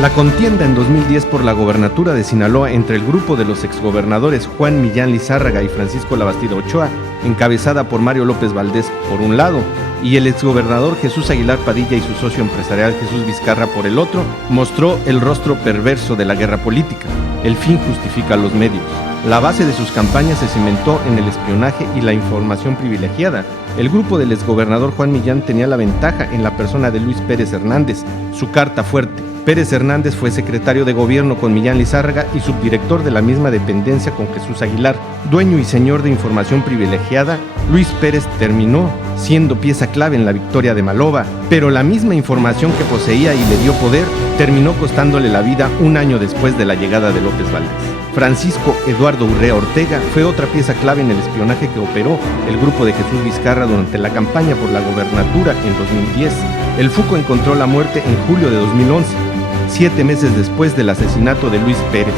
La contienda en 2010 por la gobernatura de Sinaloa entre el grupo de los exgobernadores Juan Millán Lizárraga y Francisco Labastida Ochoa, encabezada por Mario López Valdés por un lado, y el exgobernador Jesús Aguilar Padilla y su socio empresarial Jesús Vizcarra por el otro, mostró el rostro perverso de la guerra política. El fin justifica los medios. La base de sus campañas se cimentó en el espionaje y la información privilegiada. El grupo del exgobernador Juan Millán tenía la ventaja en la persona de Luis Pérez Hernández, su carta fuerte. Pérez Hernández fue secretario de gobierno con Millán Lizárraga y subdirector de la misma dependencia con Jesús Aguilar. Dueño y señor de información privilegiada, Luis Pérez terminó siendo pieza clave en la victoria de Maloba, pero la misma información que poseía y le dio poder terminó costándole la vida un año después de la llegada de López Valdés. Francisco Eduardo Urrea Ortega fue otra pieza clave en el espionaje que operó el grupo de Jesús Vizcarra durante la campaña por la gobernatura en 2010. El Fuco encontró la muerte en julio de 2011, 7 meses después del asesinato de Luis Pérez.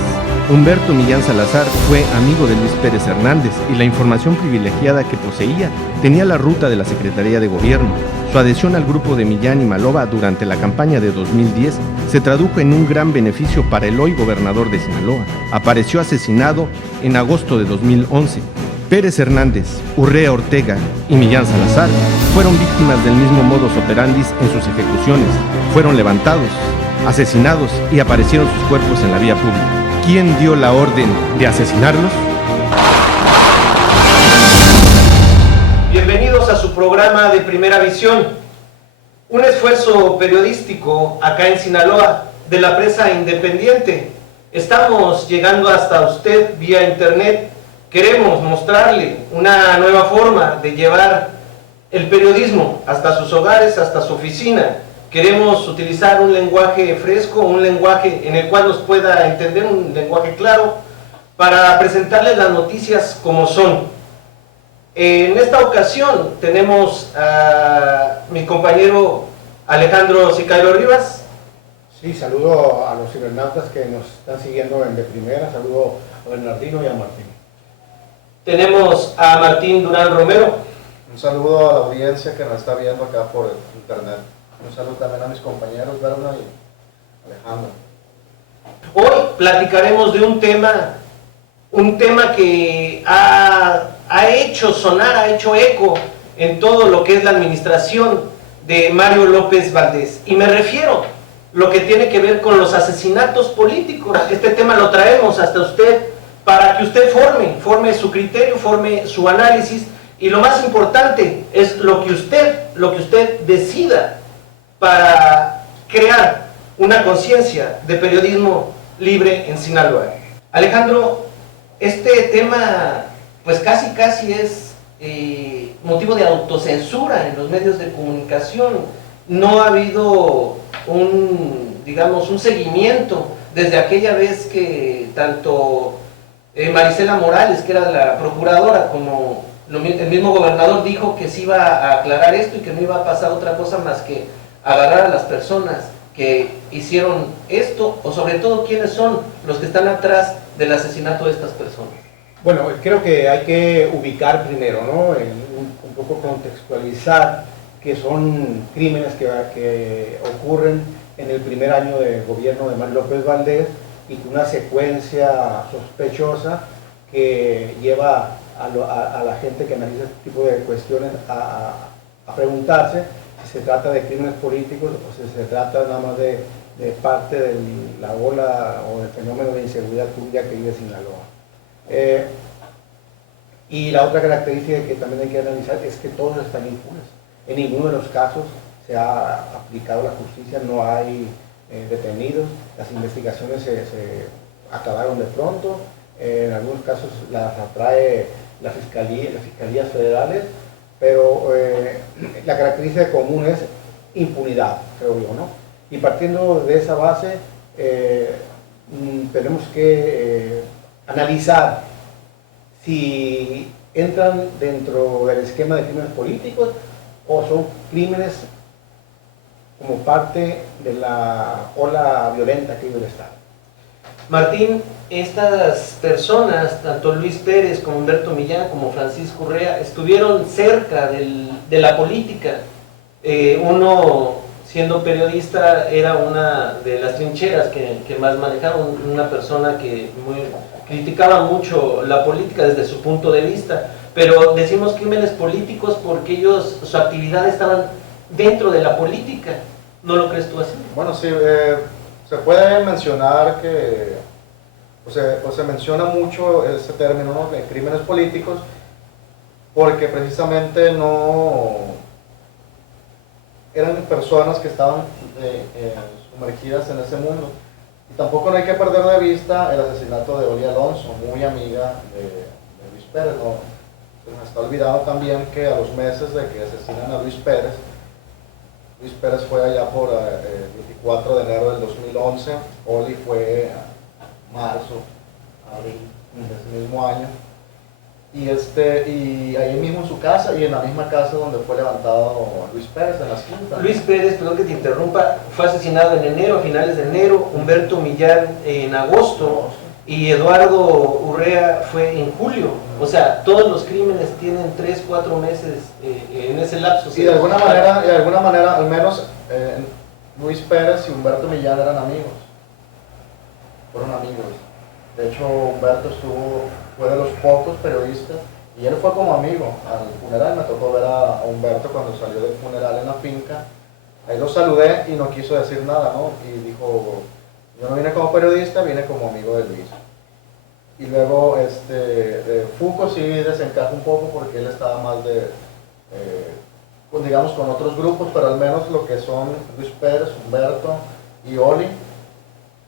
Humberto Millán Salazar fue amigo de Luis Pérez Hernández y la información privilegiada que poseía tenía la ruta de la Secretaría de Gobierno. Su adhesión al grupo de Millán y Maloba durante la campaña de 2010 se tradujo en un gran beneficio para el hoy gobernador de Sinaloa. Apareció asesinado en agosto de 2011. Pérez Hernández, Urrea Ortega y Millán Salazar fueron víctimas del mismo modus operandi en sus ejecuciones. Fueron levantados, asesinados y aparecieron sus cuerpos en la vía pública. ¿Quién dio la orden de asesinarlos? Bienvenidos a su programa de Primera Visión, un esfuerzo periodístico acá en Sinaloa de la prensa independiente. Estamos llegando hasta usted vía internet. Queremos mostrarle una nueva forma de llevar el periodismo hasta sus hogares, hasta su oficina. Queremos utilizar un lenguaje fresco, un lenguaje en el cual nos pueda entender, un lenguaje claro, para presentarles las noticias como son. En esta ocasión tenemos a mi compañero Alejandro Sicario Rivas. Sí, saludo a los cibernautas que nos están siguiendo en de primera, saludo a Bernardino y a Martín. Tenemos a Martín Durán Romero. Un saludo a la audiencia que nos está viendo acá por internet. Un saludo también a mis compañeros Berna y Alejandro. Hoy platicaremos de un tema que ha hecho sonar, ha hecho eco en todo lo que es la administración de Mario López Valdés. Y me refiero a lo que tiene que ver con los asesinatos políticos. Este tema lo traemos hasta usted para que usted forme su criterio, forme su análisis. Y lo más importante es lo que usted decida para crear una conciencia de periodismo libre en Sinaloa. Alejandro, este tema pues casi es motivo de autocensura en los medios de comunicación. No ha habido un seguimiento desde aquella vez que tanto Marisela Morales, que era la procuradora, como el mismo gobernador dijo que se iba a aclarar esto y que no iba a pasar otra cosa más que agarrar a las personas que hicieron esto, o sobre todo quiénes son los que están atrás del asesinato de estas personas. Bueno, creo que hay que ubicar primero, ¿no? Un poco contextualizar que son crímenes que ocurren en el primer año de gobierno de Mario López Valdés y con una secuencia sospechosa que lleva a la gente que analiza este tipo de cuestiones a preguntarse si se trata de crímenes políticos o si se trata nada más de parte de la ola o del fenómeno de inseguridad pública que vive Sinaloa. Y la otra característica que también hay que analizar es que todos están impunes. En ninguno de los casos se ha aplicado la justicia, no hay detenidos, las investigaciones se acabaron de pronto, en algunos casos las atrae las fiscalías federales, pero la característica común es impunidad, creo yo, ¿no? Y partiendo de esa base, tenemos que analizar si entran dentro del esquema de crímenes políticos o son crímenes como parte de la ola violenta que vive el Estado. Martín, estas personas, tanto Luis Pérez como Humberto Millán, como Francisco Urrea, estuvieron cerca de la política. Uno siendo periodista era una de las trincheras que más manejaba, una persona que criticaba mucho la política desde su punto de vista, pero decimos crímenes políticos porque su actividad estaba dentro de la política. ¿No lo crees tú así? Bueno, sí, se puede mencionar que, se menciona mucho ese término, ¿no?, de crímenes políticos, porque precisamente no eran personas que estaban sumergidas en ese mundo. Y tampoco no hay que perder de vista el asesinato de Oli Alonso, muy amiga de Luis Pérez, ¿no? Se me está olvidado también que a los meses de que asesinan a Luis Pérez fue allá por el 24 de enero del 2011, Oli fue a marzo, abril de ese mismo año, y ahí mismo en su casa, y en la misma casa donde fue levantado Luis Pérez, en las quintas. Luis Pérez, perdón que te interrumpa, fue asesinado en enero, a finales de enero, Humberto Millán en agosto, y Eduardo Urrea fue en julio. O sea, todos los crímenes tienen 3-4 meses en ese lapso. Y de alguna manera, al menos Luis Pérez y Humberto Millán eran amigos. Fueron amigos. De hecho, Humberto fue de los pocos periodistas, y él fue como amigo al funeral. Me tocó ver a Humberto cuando salió del funeral en la finca. Ahí lo saludé y no quiso decir nada, ¿no? Y dijo, yo no vine como periodista, vine como amigo de Luis. Y luego Foucault sí desencaja un poco porque él estaba más digamos, con otros grupos, pero al menos lo que son Luis Pérez, Humberto y Oli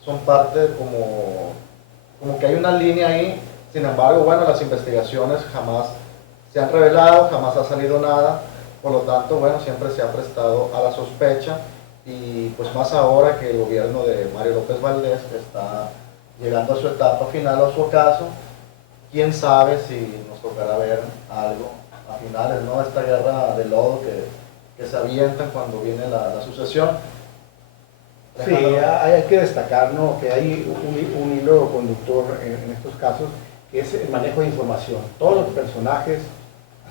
son parte como que hay una línea ahí. Sin embargo, bueno, las investigaciones jamás se han revelado, jamás ha salido nada, por lo tanto, bueno, siempre se ha prestado a la sospecha, y pues más ahora que el gobierno de Mario López Valdés está llegando a su etapa final a su ocaso, quién sabe si nos tocará ver algo a finales, ¿no? Esta guerra de lodo que se avientan cuando viene la sucesión. Sí, hay que destacar, ¿no?, que hay un hilo conductor en estos casos, que es el manejo de información. Todos los personajes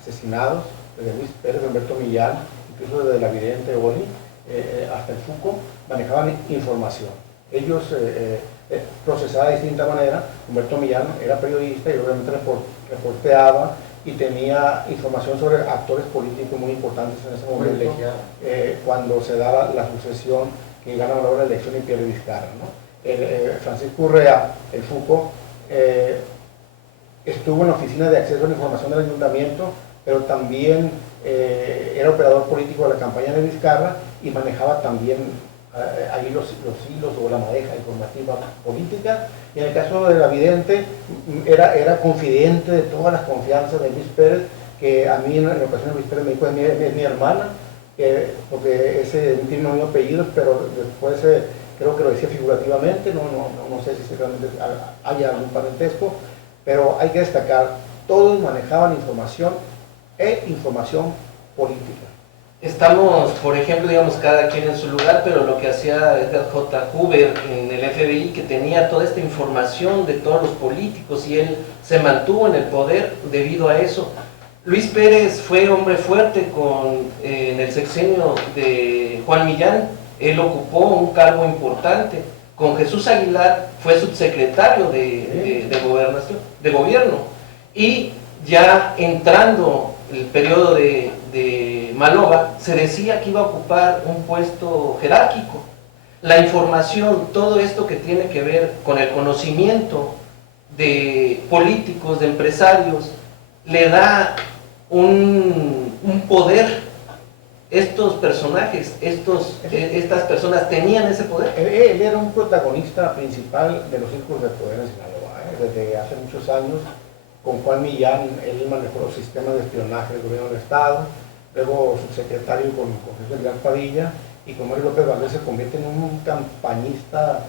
asesinados, desde Luis Pérez, Humberto Millán, incluso desde la vidente Oli, hasta el Foucault, manejaban información. Ellos procesaban de distinta manera. Humberto Millán era periodista y obviamente reporteaba y tenía información sobre actores políticos muy importantes en ese momento, cuando se da la sucesión que gana luego la elección y pierde Vizcarra, ¿no? Francisco Urrea, el Foucault, estuvo en la oficina de acceso a la información del ayuntamiento, pero también era operador político de la campaña de Vizcarra y manejaba también ahí los hilos o la madeja informativa política. Y en el caso de la vidente, era confidente de todas las confianzas de Luis Pérez, que a mí en ocasiones Luis Pérez me dijo, es mi hermana, porque ese tiene los mismos apellidos, pero después creo que lo decía figurativamente, no sé si realmente haya algún parentesco, pero hay que destacar, todos manejaban información información política. Estamos, por ejemplo, digamos, cada quien en su lugar, pero lo que hacía Edgar J. Hoover en el FBI, que tenía toda esta información de todos los políticos, y él se mantuvo en el poder debido a eso. Luis Pérez fue hombre fuerte en el sexenio de Juan Millán. Él ocupó un cargo importante. Con Jesús Aguilar fue subsecretario de gobierno. Y ya entrando el periodo de Maloba, se decía que iba a ocupar un puesto jerárquico. La información, todo esto que tiene que ver con el conocimiento de políticos, de empresarios, le da un poder. Estos personajes, estas personas tenían ese poder. Él era un protagonista principal de los círculos de poder en Sinaloa, desde hace muchos años. Con Juan Millán, él manejó los sistemas de espionaje del gobierno del Estado, luego subsecretario con Jesús Aguilar Padilla, y con Mario López Valdés se convierte en un campañista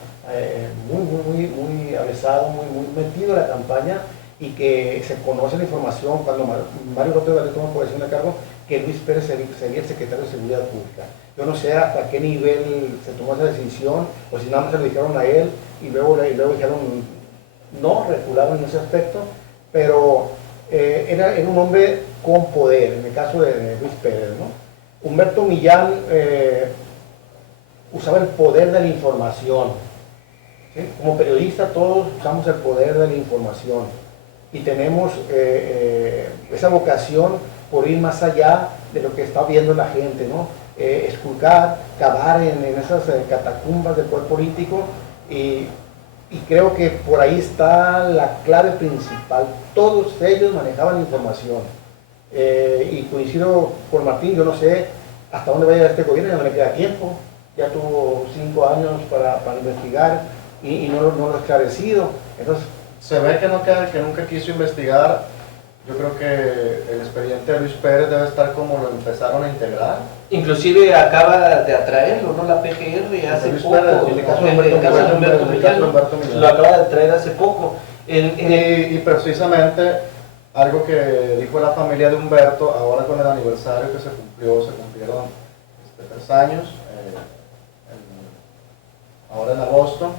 muy avesado, muy metido en la campaña, y que se conoce la información cuando Mario López Valdés toma posesión de cargo, que Luis Pérez sería el secretario de Seguridad Pública. Yo no sé hasta qué nivel se tomó esa decisión, o si nada más se lo dijeron a él, y luego dijeron no, recularon en ese aspecto, pero era un hombre con poder, en el caso de Luis Pérez, ¿no? Humberto Millán usaba el poder de la información. ¿Sí? Como periodista todos usamos el poder de la información y tenemos esa vocación por ir más allá de lo que está viendo la gente, ¿no? Esculcar, cavar en esas catacumbas del poder político y creo que por ahí está la clave principal. Todos ellos manejaban información y coincido con Martín, yo no sé hasta dónde va a llegar este gobierno, ya no le queda tiempo, ya tuvo 5 años para investigar y no lo ha esclarecido. Entonces, se ve que nunca quiso investigar. Yo creo que el expediente de Luis Pérez debe estar como lo empezaron a integrar. Inclusive acaba de atraerlo, ¿no? La PGR hace Luis poco, Pérez, en el caso de Humberto Millán, lo acaba de traer hace poco. Y precisamente algo que dijo la familia de Humberto, ahora con el aniversario que se cumplieron 3 años, ahora en agosto,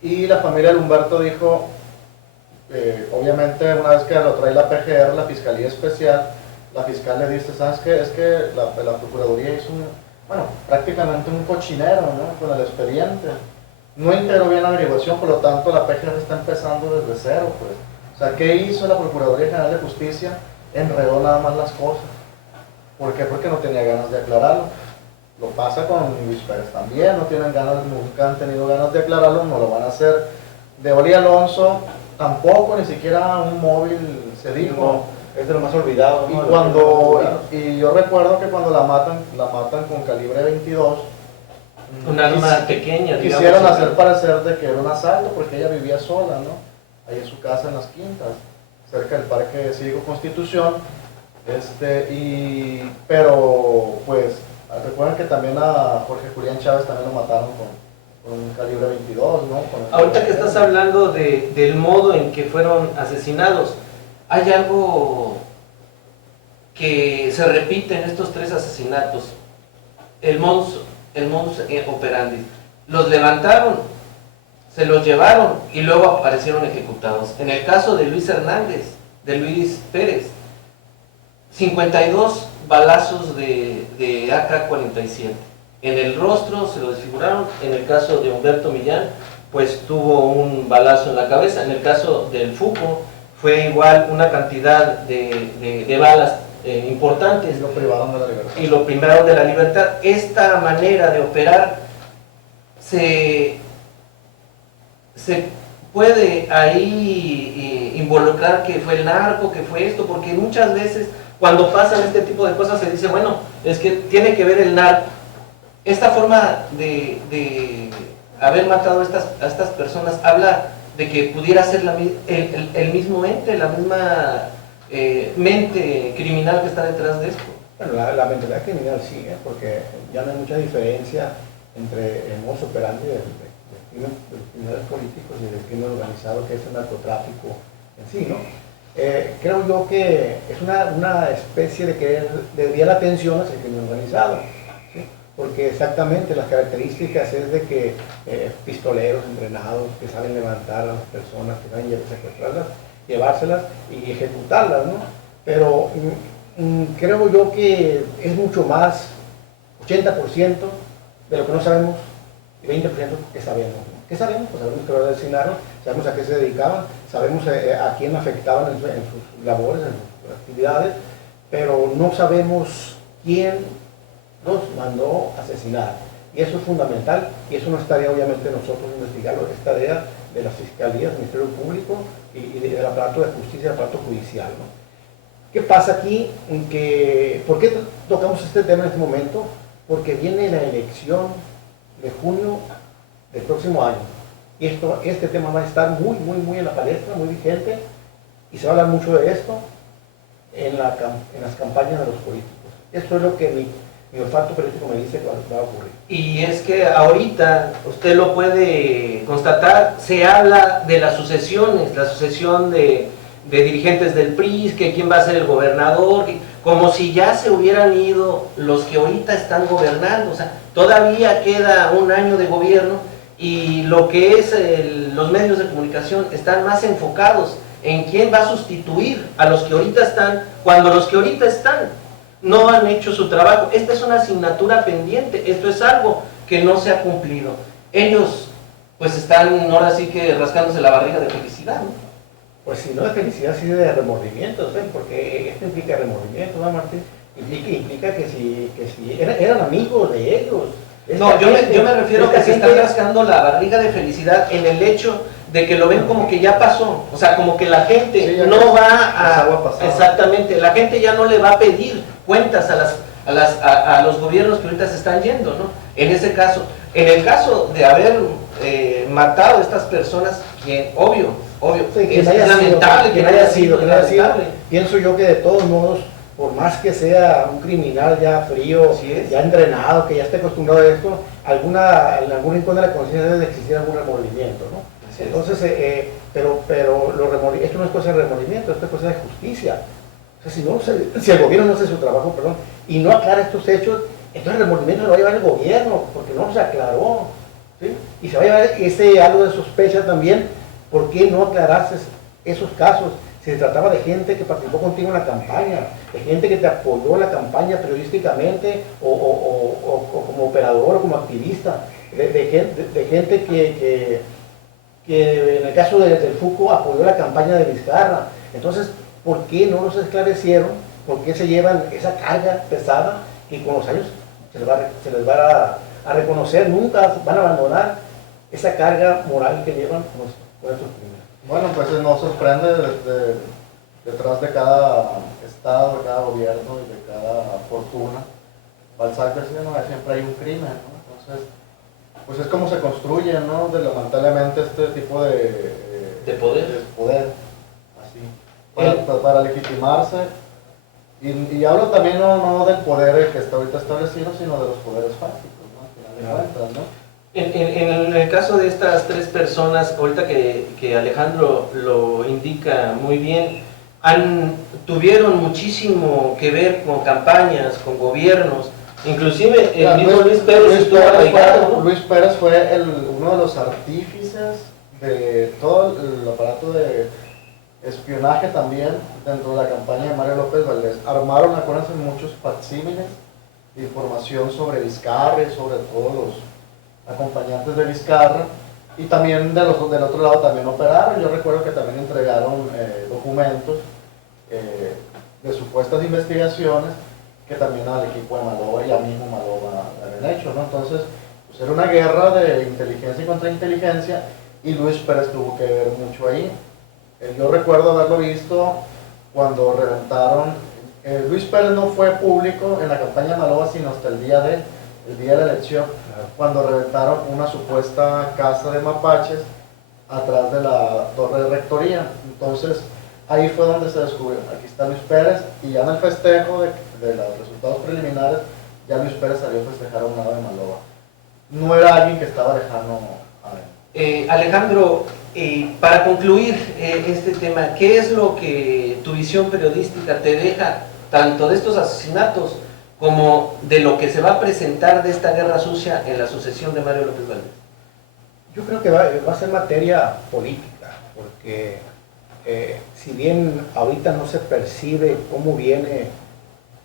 y la familia de Humberto dijo, obviamente una vez que lo trae la PGR, la Fiscalía Especial, la fiscal le dice, ¿sabes qué? Es que la Procuraduría hizo prácticamente un cochinero, ¿no? Con el expediente. No integró bien la averiguación, por lo tanto la PGR está empezando desde cero, pues. O sea, ¿qué hizo la Procuraduría General de Justicia? Enredó nada más las cosas. ¿Por qué? Porque no tenía ganas de aclararlo. Lo pasa con Luis Pérez también, nunca han tenido ganas de aclararlo, no lo van a hacer. De Oli Alonso, tampoco, ni siquiera un móvil se dijo. No, es de lo más olvidado, ¿no? Y yo recuerdo que cuando la matan con calibre 22. Un arma pequeña, digamos. Quisieron hacer parecer de que era un asalto porque ella vivía sola, ¿no? Ahí en su casa en Las Quintas, cerca del Parque Cívico Constitución. Pero pues recuerden que también a Jorge Julián Chávez también lo mataron con un calibre 22, ¿no? Ahorita que estás hablando del modo en que fueron asesinados, hay algo que se repite en estos 3 asesinatos, el modus operandi. Los levantaron, se los llevaron y luego aparecieron ejecutados. En el caso de Luis Luis Pérez, 52 balazos de AK-47. En el rostro se lo desfiguraron. En el caso de Humberto Millán, pues tuvo un balazo en la cabeza. En el caso del Fuco, fue igual una cantidad de balas importantes. Y lo privaron de la libertad. Y lo privaron de la libertad. Esta manera de operar se puede ahí involucrar que fue el narco, que fue esto, porque muchas veces cuando pasan este tipo de cosas se dice, bueno, es que tiene que ver el narco. Esta forma de haber matado a estas personas habla de que pudiera ser el mismo ente, la misma mente criminal que está detrás de esto. Bueno, la mentalidad criminal sí, porque ya no hay mucha diferencia entre el modus operandi de los criminales políticos y del crimen organizado, que es el narcotráfico en sí, ¿no? Creo yo que es una especie de querer desviar la atención hacia el crimen organizado, ¿sí? Porque exactamente las características es de que pistoleros entrenados que saben levantar a las personas, que saben secuestrarlas, llevárselas y ejecutarlas, ¿no? Pero creo yo que es mucho más, 80% de lo que no sabemos y 20% que sabemos, ¿no? ¿Qué sabemos? Pues sabemos que lo asesinaron, sabemos a qué se dedicaban, sabemos a quién afectaban en sus labores, en sus actividades, pero no sabemos quién los mandó a asesinar. Y eso es fundamental, y eso no es tarea obviamente de nosotros investigarlo, es tarea de las fiscalías, del Ministerio Público y del aparato de justicia, del aparato judicial, ¿no? ¿Qué pasa aquí? ¿Por qué tocamos este tema en este momento? Porque viene la elección de junio del próximo año. Y este tema va a estar muy en la palestra, muy vigente, y se va a hablar mucho de esto en las campañas de los políticos. Esto es lo que mi olfato político me dice que va a ocurrir. Y es que ahorita, usted lo puede constatar, se habla de las sucesiones, la sucesión de dirigentes del PRI, que quién va a ser el gobernador, como si ya se hubieran ido los que ahorita están gobernando. O sea, todavía queda un año de gobierno y lo que es los medios de comunicación están más enfocados en quién va a sustituir a los que ahorita están, cuando los que ahorita están no han hecho su trabajo. Esta es una asignatura pendiente, esto es algo que no se ha cumplido. Ellos pues están ahora sí que rascándose la barriga de felicidad, ¿no? Pues si no de felicidad, sí de remordimiento, ¿sí? Porque esto implica remordimiento, ¿no, Martín? Implica que si eran amigos de ellos. No, yo me refiero a que se están rascando la barriga de felicidad en el hecho de que lo ven como que ya pasó, o sea, como que la gente no va a... Exactamente, la gente ya no le va a pedir cuentas a los gobiernos que ahorita se están yendo, ¿no? En ese caso, en el caso de haber matado a estas personas, que obvio, sí, que es no haya lamentable sido, que no haya sido, pienso yo que de todos modos, por más que sea un criminal ya frío, ya entrenado, que ya esté acostumbrado a esto, en algún rincón de la conciencia debe de existir algún remordimiento, ¿no? Entonces, pero esto no es cosa de remordimiento, esto es cosa de justicia. O sea, si el gobierno no hace su trabajo, y no aclara estos hechos, entonces el remordimiento lo va a llevar el gobierno, porque no se aclaró, ¿sí? Y se va a llevar ese algo de sospecha también, ¿por qué no aclaraste esos casos? Se trataba de gente que participó contigo en la campaña, de gente que te apoyó en la campaña periodísticamente o como operador o como activista, de gente que en el caso del FUCO apoyó la campaña de Vizcarra. Entonces, ¿por qué no los esclarecieron? ¿Por qué se llevan esa carga pesada que con los años se les va a reconocer? Nunca van a abandonar esa carga moral que llevan con estos crímenes. Bueno, pues nos sorprende detrás de cada estado, de cada gobierno y de cada fortuna, siempre hay un crimen, ¿no? Entonces, pues es como se construye, ¿no? Lamentablemente este tipo de poder, así, para legitimarse. Y hablo también no del poder que está ahorita establecido, sino de los poderes fácticos, ¿no? Al final de cuentas, ¿no? En el caso de estas tres personas, ahorita que Alejandro lo indica muy bien, tuvieron muchísimo que ver con campañas, con gobiernos, inclusive el mismo Luis Pérez estuvo arraigado, ¿no? Luis Pérez fue uno de los artífices de todo el aparato de espionaje también dentro de la campaña de Mario López Valdés. Armaron, acuérdense, muchos facsímiles de información sobre Vizcarra y sobre todos los acompañantes de Vizcarra, y también del otro lado también operaron. Yo recuerdo que también entregaron documentos de supuestas investigaciones que también al equipo de Maloba y a mismo Maloba habían hecho, ¿no? Entonces, pues era una guerra de inteligencia y contrainteligencia, y Luis Pérez tuvo que ver mucho ahí. Yo recuerdo haberlo visto cuando reventaron. Luis Pérez no fue público en la campaña de Maloba sino hasta el día de la elección, cuando reventaron una supuesta casa de mapaches atrás de la torre de rectoría. Entonces ahí fue donde se descubrió, aquí está Luis Pérez, y ya en el festejo de los resultados preliminares, ya Luis Pérez salió a festejar a un lado de Maloba. No era alguien que estaba lejano a él. Alejandro, para concluir este tema, ¿qué es lo que tu visión periodística te deja tanto de estos asesinatos como de lo que se va a presentar de esta guerra sucia en la sucesión de Mario López Valdés? Yo creo que va a ser materia política, porque si bien ahorita no se percibe cómo viene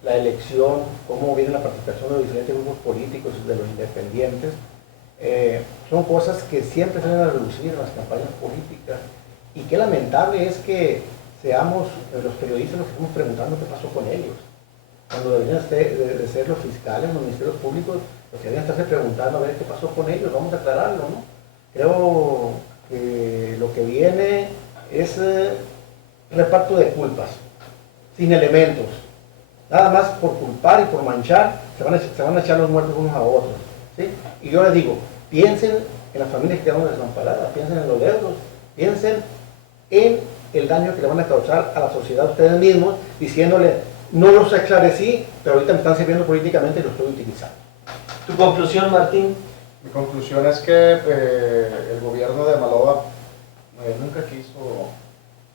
la elección, cómo viene la participación de los diferentes grupos políticos y de los independientes, son cosas que siempre se van a reducir en las campañas políticas, y qué lamentable es que seamos los periodistas los que estamos preguntando qué pasó con ellos, cuando deberían de ser los fiscales, los ministerios públicos, los que deberían estarse preguntando a ver qué pasó con ellos, vamos a aclararlo, ¿no? Creo que lo que viene es reparto de culpas, sin elementos, nada más por culpar y por manchar, se van a echar los muertos unos a otros, ¿sí? Y yo les digo, piensen en las familias que quedaron desamparadas, piensen en los deudos, piensen en el daño que le van a causar a la sociedad a ustedes mismos, diciéndole, no los esclarecí, pero ahorita me están sirviendo políticamente y los estoy utilizando. ¿Tu conclusión, Martín? Mi conclusión es que el gobierno de Maloba nunca quiso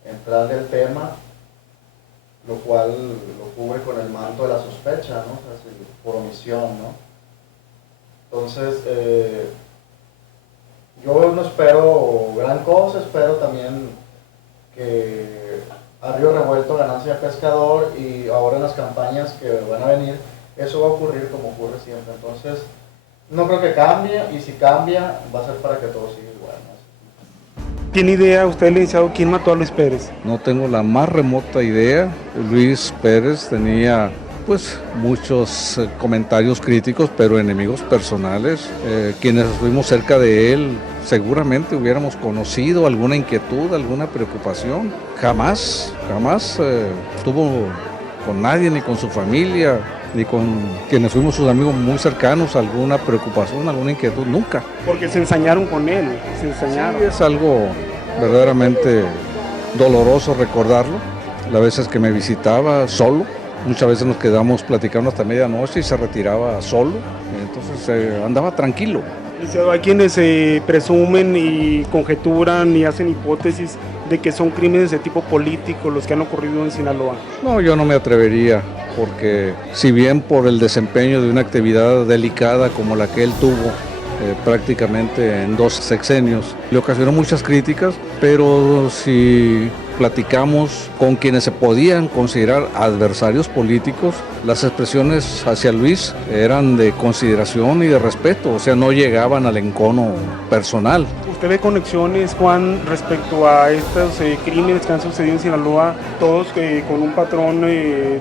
entrar en el tema, lo cual lo cubre con el manto de la sospecha, ¿no? O sea, por omisión, ¿no? Entonces, yo no espero gran cosa, espero también que a río revuelto ganancia pescador, y ahora en las campañas que van a venir, eso va a ocurrir como ocurre siempre. Entonces, no creo que cambie, y si cambia, va a ser para que todo siga igual, ¿no? ¿Tiene idea usted, licenciado, quién mató a Luis Pérez? No tengo la más remota idea. Luis Pérez tenía pues muchos comentarios críticos, pero enemigos personales. Quienes estuvimos cerca de él seguramente hubiéramos conocido alguna inquietud, alguna preocupación. Jamás estuvo con nadie, ni con su familia, ni con quienes fuimos sus amigos muy cercanos, alguna preocupación, alguna inquietud, nunca. Porque se ensañaron con él, se ensañaron. Sí, es algo verdaderamente doloroso recordarlo. Las veces que me visitaba solo, muchas veces nos quedamos platicando hasta medianoche y se retiraba solo, entonces andaba tranquilo. Hay quienes presumen y conjeturan y hacen hipótesis de que son crímenes de tipo político los que han ocurrido en Sinaloa. No, yo no me atrevería, porque si bien por el desempeño de una actividad delicada como la que él tuvo, prácticamente en 2 sexenios, le ocasionó muchas críticas, pero si platicamos con quienes se podían considerar adversarios políticos, las expresiones hacia Luis eran de consideración y de respeto, o sea, no llegaban al encono personal. ¿Usted ve conexiones, Juan, respecto a estos crímenes que han sucedido en Sinaloa, todos con un patrón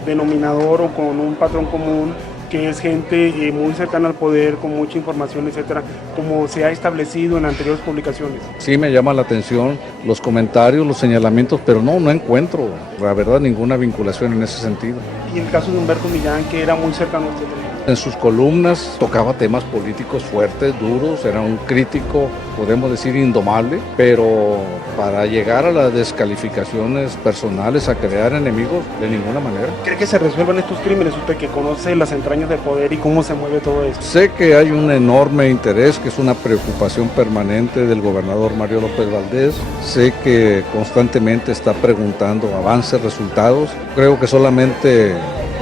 denominador o con un patrón común, que es gente muy cercana al poder, con mucha información, etcétera, como se ha establecido en anteriores publicaciones? Sí me llama la atención los comentarios, los señalamientos, pero no encuentro, la verdad, ninguna vinculación en ese sentido. Y el caso de Humberto Millán, que era muy cercano a usted también. En sus columnas tocaba temas políticos fuertes, duros, era un crítico, podemos decir, indomable, pero para llegar a las descalificaciones personales, a crear enemigos, de ninguna manera. ¿Cree que se resuelvan estos crímenes, usted que conoce las entrañas del poder y cómo se mueve todo esto? Sé que hay un enorme interés, que es una preocupación permanente del gobernador Mario López Valdés. Sé que constantemente está preguntando avances, resultados. Creo que solamente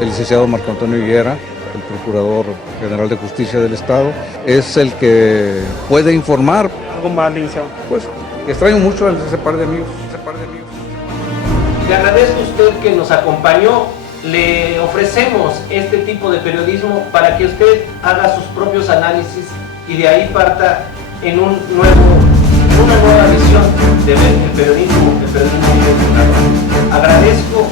el licenciado Marco Antonio Higuera, el Procurador General de Justicia del Estado, es el que puede informar. ¿Algo más, licenciado? Pues extraño mucho a ese par de amigos. Le agradezco a usted que nos acompañó. Le ofrecemos este tipo de periodismo para que usted haga sus propios análisis y de ahí parta en una nueva visión de ver el periodismo. Agradezco